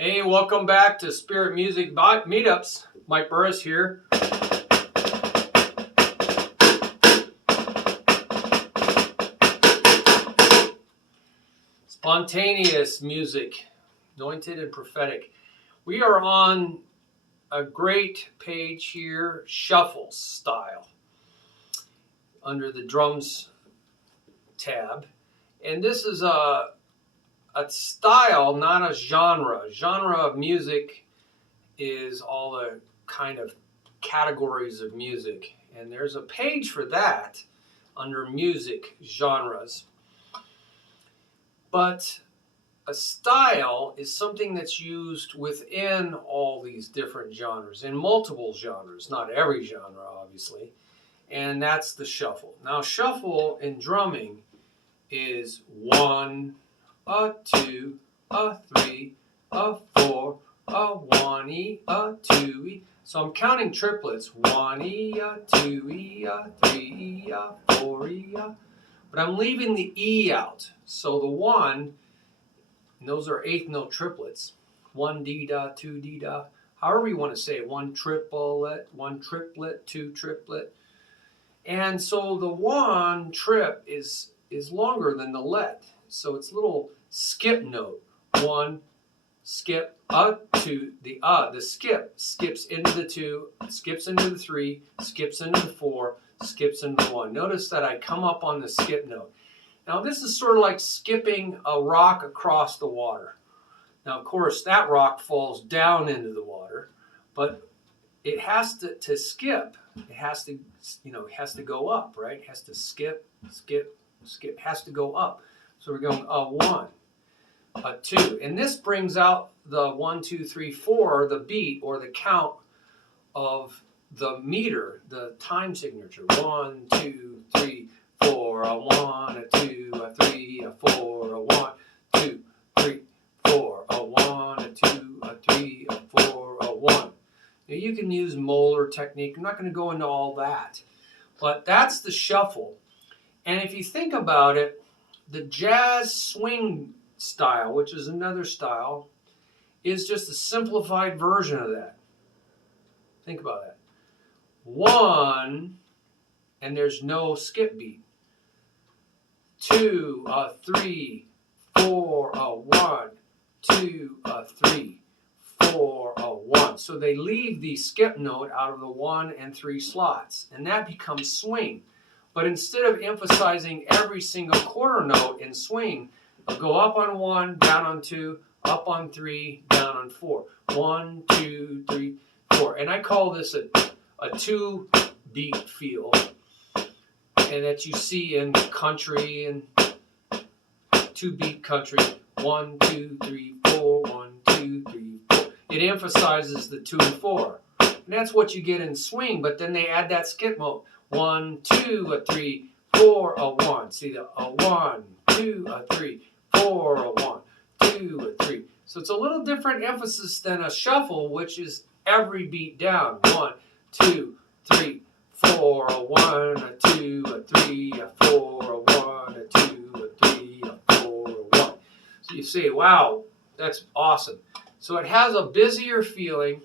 Hey, welcome back to Spirit Music Meetups. Mike Burris here. Spontaneous music, anointed and prophetic. We are on a great page here, shuffle style, under the drums tab. And this is a style, not a genre. Genre of music is all the kind of categories of music. And there's a page for that under music genres. But a style is something that's used within all these different genres, in multiple genres, not every genre, obviously. And that's the shuffle. Now, shuffle in drumming is 1, a 2, a 3, a 4, a 1E, a 2E. So I'm counting triplets. 1E, a 2E, a 3E, a 4E, a. But I'm leaving the E out. So the 1, and those are eighth note triplets. 1 D da, 2 D da. However you want to say it. 1 triplet, 1 triplet, 2 triplet. And so the 1 trip is longer than the let. So it's a little skip note. 1, skip, a 2, the skip skips into the 2, skips into the 3, skips into the 4, skips into the 1. Notice that I come up on the skip note. Now this is sort of like skipping a rock across the water. Now of course that rock falls down into the water, but it has to skip. It has to, it has to go up, right? It has to skip, skip, skip. It has to go up. So we're going a 1, a 2, and this brings out the 1, 2, 3, 4, the beat or the count of the meter, the time signature. 1, 2, 3, 4, a 1, a 2, a 3, a 4, a 1, 2, 3, 4, a 1, a 2, a 3, a 4, a 1. Now you can use Moeller technique. I'm not going to go into all that, but that's the shuffle. And if you think about it, the jazz swing style, which is another style, is just a simplified version of that. Think about that. 1, and there's no skip beat. 2, a 3, 4, a 1, 2, a 3, 4, a 1. So they leave the skip note out of the 1 and 3 slots, and that becomes swing. But instead of emphasizing every single quarter note in swing, they'll go up on 1, down on 2, up on 3, down on 4. 1, 2, 3, 4. And I call this a 2-beat feel, and that you see in country and 2-beat country. 1, 2, 3, 4, 1, 2, 3, 4. It emphasizes the 2 and 4. And that's what you get in swing, but then they add that skip note. 1, 2, a 3, 4, a 1. See the a 1, 2, a 3, 4, a 1, 2, a 3. So it's a little different emphasis than a shuffle, which is every beat down. 1, 2, 3, 4, a 1, a 2, a 3, a 4, a 1, a 2, a 3, a 4, a 1. So you say, wow, that's awesome. So it has a busier feeling,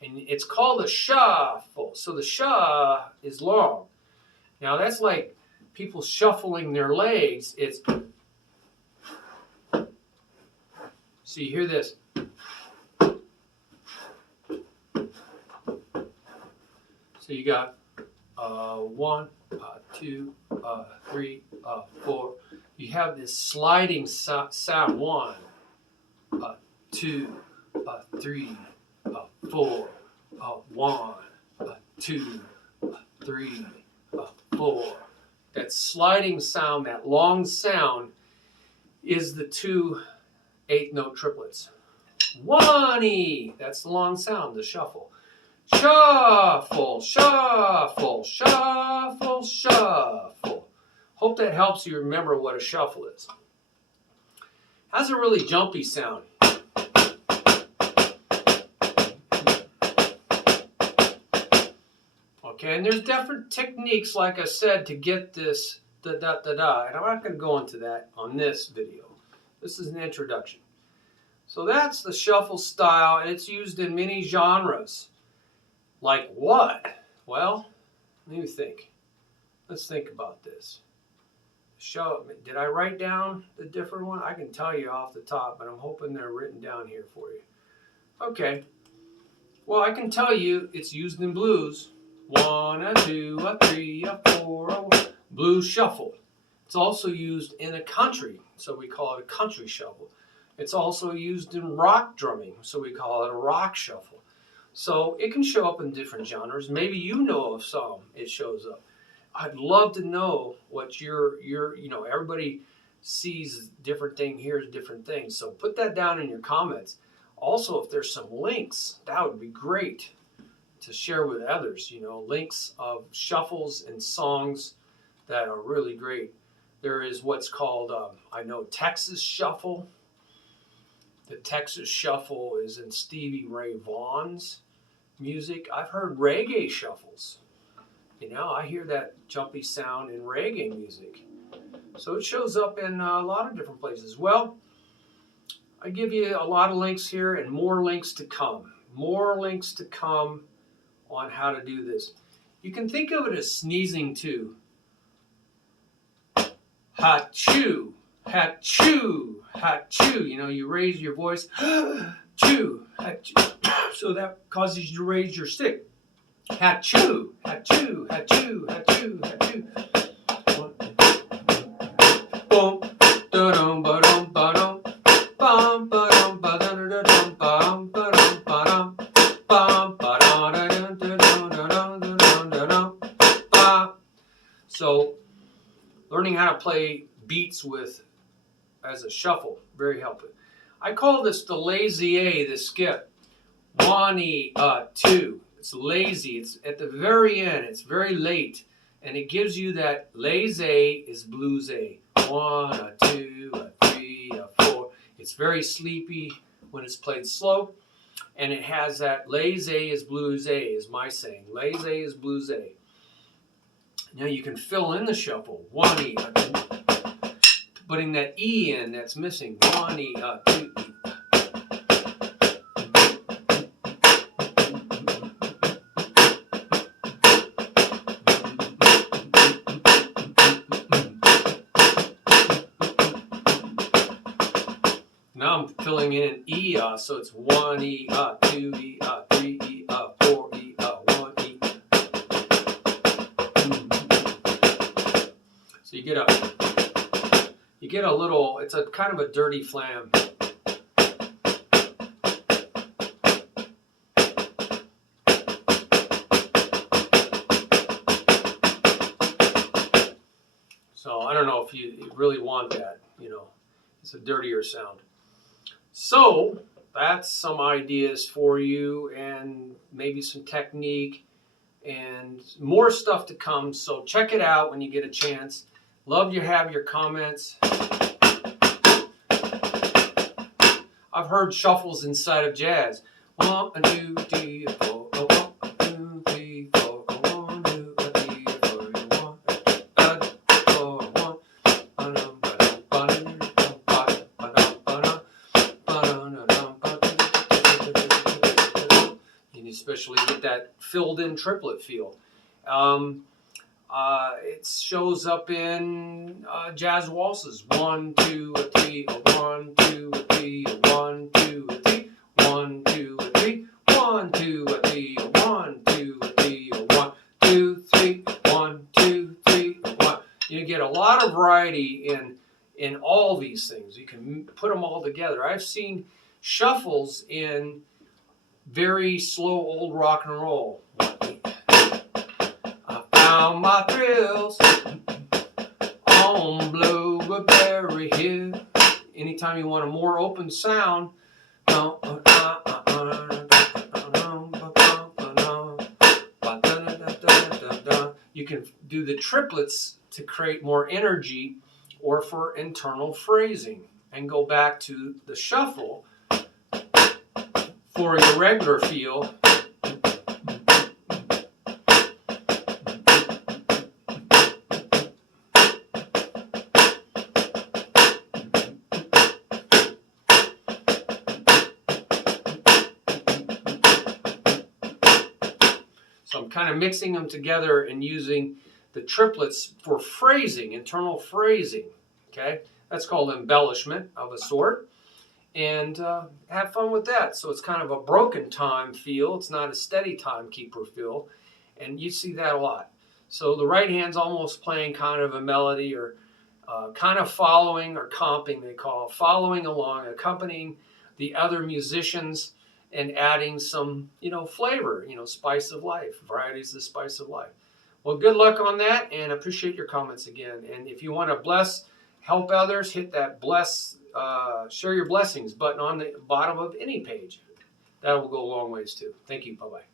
and it's called a shuffle. So the shuh is long. Now that's like people shuffling their legs. It's, so you hear this. So you got 1, 2, 3, 4. You have this sliding sound. 1, 2, 3, 4, 1, 2, 3, 4. That sliding sound, that long sound, is the 2 eighth note triplets. 1E, that's the long sound, the shuffle. Shuffle, shuffle, shuffle, shuffle. Hope that helps you remember what a shuffle is. Has a really jumpy sound. Okay, and there's different techniques, like I said, to get this da-da-da-da, and I'm not going to go into that on this video. This is an introduction. So that's the shuffle style, and it's used in many genres. Like what? Well, let me think. Let's think about this. Did I write down the different one? I can tell you off the top, but I'm hoping they're written down here for you. Okay. Well, I can tell you it's used in blues. 1, a 2, a 3, a 4, a blues shuffle. It's also used in a country, so we call it a country shuffle. It's also used in rock drumming, so we call it a rock shuffle. So it can show up in different genres. Maybe you know of some it shows up. I'd love to know what everybody sees different thing, hears different things. So put that down in your comments. Also, if there's some links, that would be great to share with others, links of shuffles and songs that are really great. There is what's called, I know, Texas Shuffle. The Texas Shuffle is in Stevie Ray Vaughan's music. I've heard reggae shuffles. I hear that jumpy sound in reggae music. So it shows up in a lot of different places. Well, I give you a lot of links here and more links to come. More links to come on how to do this. You can think of it as sneezing too. Ha-choo, ha-choo, ha-choo. You raise your voice. Choo, ha-choo. So that causes you to raise your stick. Ha-choo, ha-choo, ha-choo, ha-choo, ha-choo. Boom, da-dum, ba-dum, ba-dum, bum, ba-dum, ba-dum, bum, ba-dum, ba-dum, bum, ba-dum, ba. So, learning how to play beats as a shuffle, very helpful. I call this the lazy A, the skip. 1, 2. It's lazy. It's at the very end. It's very late. And it gives you that lazy is blues A. 1, 2, 3, 4. It's very sleepy when it's played slow. And it has that lazy is blues A, is my saying. Lazy is blues A. Now you can fill in the shuffle. 1 E. Putting that E in that's missing. 1 E, 2 E. Now I'm filling in an E, so it's 1 E, 2 E, 3 E, 4 E, 1 E. So you get a little, it's a kind of a dirty flam. So I don't know if you really want that, it's a dirtier sound. So that's some ideas for you and maybe some technique and more stuff to come. So check it out when you get a chance. Love to have your comments. I've heard shuffles inside of jazz. 1, 2, 3, 4. 1, 2, 3, 4. 1, 2, 3, 4. 1, especially with that filled in triplet feel. It shows up in jazz waltzes. 1, 2, 3, 1, 2, 3, 1, 2, 3, 1, 2, 3, 1, 2, 3, 1, 2, 3, 1, 2, 3, 1, 2, 3, 1. You get a lot of variety in all these things. You can put them all together. I've seen shuffles in very slow old rock and roll. I found my thrills on Blueberry Hill. Anytime you want a more open sound, you can do the triplets to create more energy or for internal phrasing and go back to the shuffle for your regular feel. kind of mixing them together and using the triplets for phrasing, internal phrasing. Okay, that's called embellishment of a sort. And have fun with that. So it's kind of a broken time feel. It's not a steady timekeeper feel. And you see that a lot. So the right hand's almost playing kind of a melody, or kind of following, or comping, they call it, following along, accompanying the other musicians and adding some, flavor, spice of life. Varieties of the spice of life. Well, good luck on that, and appreciate your comments again. And if you want to bless, help others, hit that share your blessings button on the bottom of any page. That will go a long ways too. Thank you. Bye-bye.